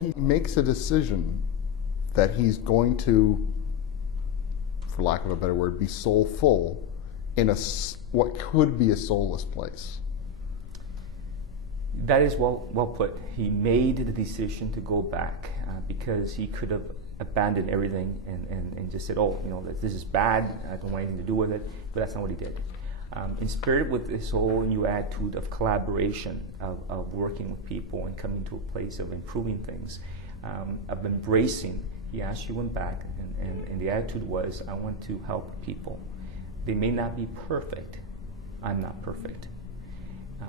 He makes a decision that he's going to, for lack of a better word, be soulful in what could be a soulless place. That is well put. He made the decision to go back because he could have abandoned everything and just said, oh, this is bad, I don't want anything to do with it, but that's not what he did. Inspired with this whole new attitude of collaboration, of working with people and coming to a place of improving things, of embracing, he actually went back and the attitude was, I want to help people. They may not be perfect, I'm not perfect.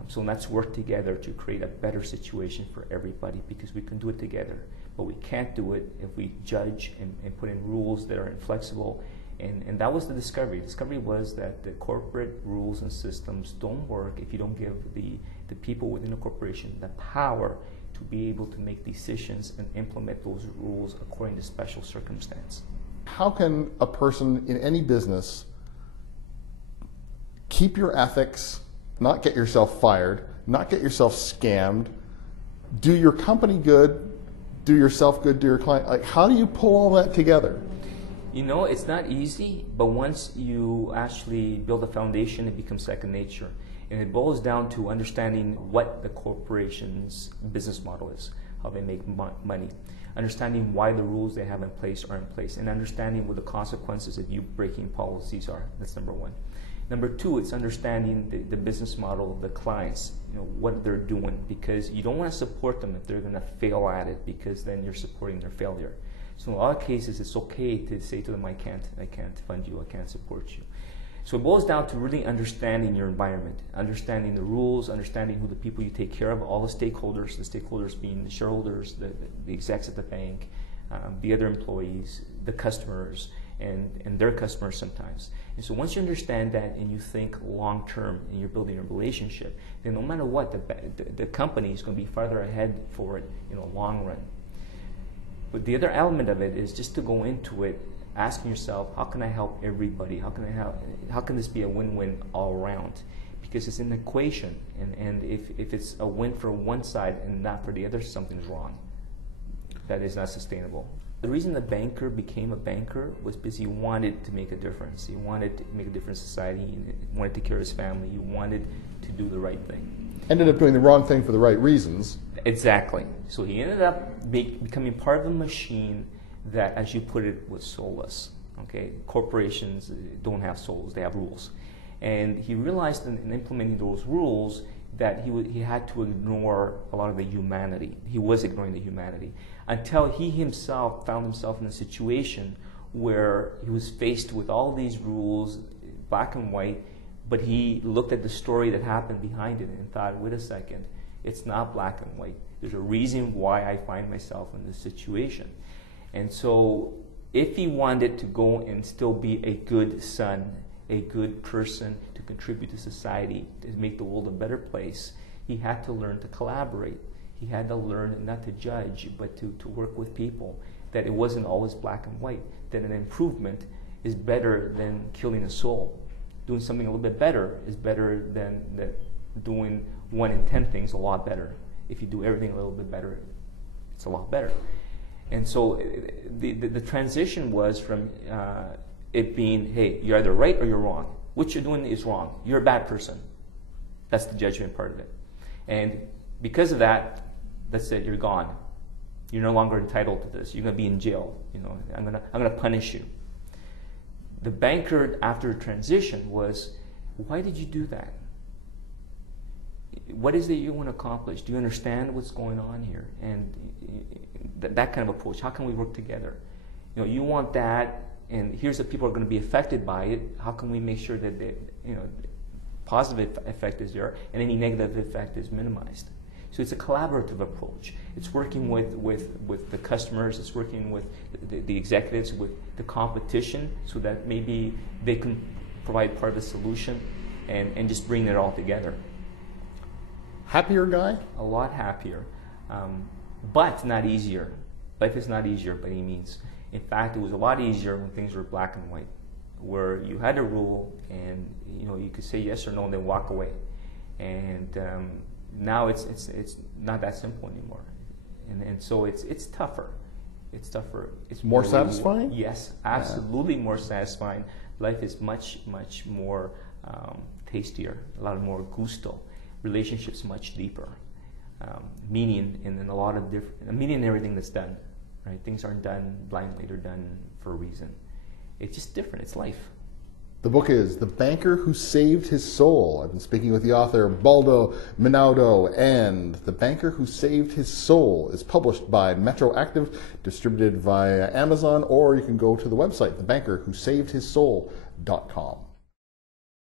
So let's work together to create a better situation for everybody because we can do it together. But we can't do it if we judge and put in rules that are inflexible. And that was the discovery. The discovery was that the corporate rules and systems don't work if you don't give the people within a corporation the power to be able to make decisions and implement those rules according to special circumstance. How can a person in any business keep your ethics, not get yourself fired, not get yourself scammed, do your company good, do yourself good, do your client? Like, how do you pull all that together? It's not easy, but once you actually build a foundation, it becomes second nature. And it boils down to understanding what the corporation's business model is, how they make money, understanding why the rules they have in place are in place, and understanding what the consequences of you breaking policies are. That's number one. Number two, it's understanding the business model of the clients, what they're doing, because you don't want to support them if they're going to fail at it, because then you're supporting their failure. So in a lot of cases, it's okay to say to them, I can't fund you, I can't support you. So it boils down to really understanding your environment, understanding the rules, understanding who the people you take care of, all the stakeholders being the shareholders, the execs at the bank, the other employees, the customers, and their customers sometimes. And so once you understand that and you think long term and you're building a relationship, then no matter what, the company is going to be farther ahead for it in the long run. But the other element of it is just to go into it asking yourself, how can I help everybody? How can this be a win-win all around? Because it's an equation, and if it's a win for one side and not for the other, something's wrong. That is not sustainable. The reason the banker became a banker was because he wanted to make a difference. He wanted to make a difference in society. He wanted to take care of his family. He wanted to do the right thing. Ended up doing the wrong thing for the right reasons. Exactly. So he ended up becoming part of a machine that, as you put it, was soulless. Okay, corporations don't have souls; they have rules. And he realized in implementing those rules that he had to ignore a lot of the humanity. He was ignoring the humanity until he himself found himself in a situation where he was faced with all these rules, black and white, but he looked at the story that happened behind it and thought, wait a second, it's not black and white. There's a reason why I find myself in this situation. And so if he wanted to go and still be a good son, a good person to contribute to society, to make the world a better place, he had to learn to collaborate. He had to learn not to judge, but to work with people, that it wasn't always black and white, that an improvement is better than killing a soul. Doing something a little bit better is better than doing 1 in 10 things a lot better. If you do everything a little bit better, it's a lot better. And so the transition was from it being, hey, you're either right or you're wrong. What you're doing is wrong. You're a bad person. That's the judgment part of it. And because of that, that's it, you're gone. You're no longer entitled to this. You're going to be in jail. I'm going to punish you. The banker after transition was, why did you do that? What is it you want to accomplish? Do you understand what's going on here? And that kind of approach. How can we work together? You want that, and here's the people who are going to be affected by it. How can we make sure that the positive effect is there and any negative effect is minimized? So it's a collaborative approach. It's working with the customers. It's working with the executives, with the competition, so that maybe they can provide part of the solution and just bring it all together. Happier guy? A lot happier, but not easier. Life is not easier by any means. In fact, it was a lot easier when things were black and white, where you had a rule and you could say yes or no and then walk away. And now it's not that simple anymore. And so it's tougher. It's tougher. It's More really satisfying? Yes, absolutely more satisfying. Life is much more tastier, a lot more gusto. Relationships much deeper. Meaning in a lot of different, meaning in everything that's done. Right? Things aren't done blindly, they're done for a reason. It's just different, it's life. The book is The Banker Who Saved His Soul. I've been speaking with the author Baldo Minaudo, and The Banker Who Saved His Soul is published by Metroactive, distributed via Amazon, or you can go to the website, thebankerwhosavedhissoul.com.